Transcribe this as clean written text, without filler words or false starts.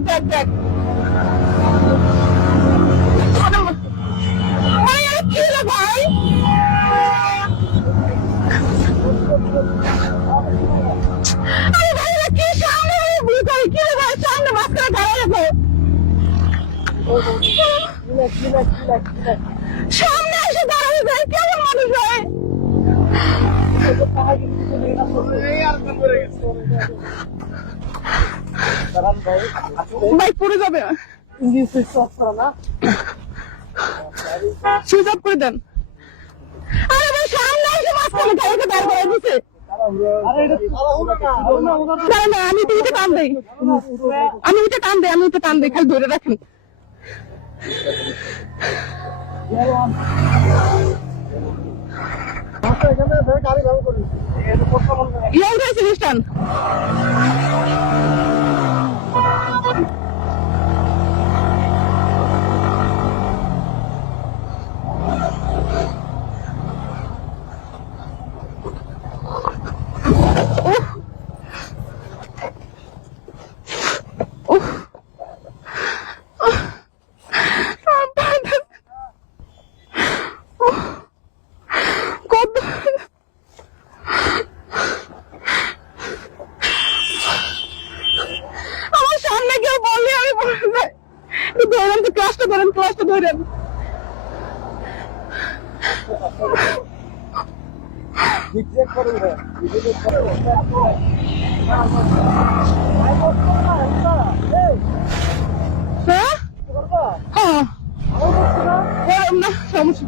দেখ দেখ কি রে ভাই আরে ভাই কি সামনে ভুল করে কি রে ভাই সামনে মাঝখানে দাঁড়ায় গেছে সামনে এসে দাঁড়ায় যায় কেমন মানুষ ভাই ভাই পড়ে যাবে সুইচ অফ করে দেন আরে ভাই সামনে এসে মাঝখানে গাড়িকে দাঁড় করে দিচ্ছে না আমি তো টান দেই আমি ওটা টান দেই খালি ধরে রাখেন স্টান আমার সামনে কেউ বললে আমি বলে যাই ধরেন তো ক্লাসটা ধরেন হ্যাঁ না সমস্যা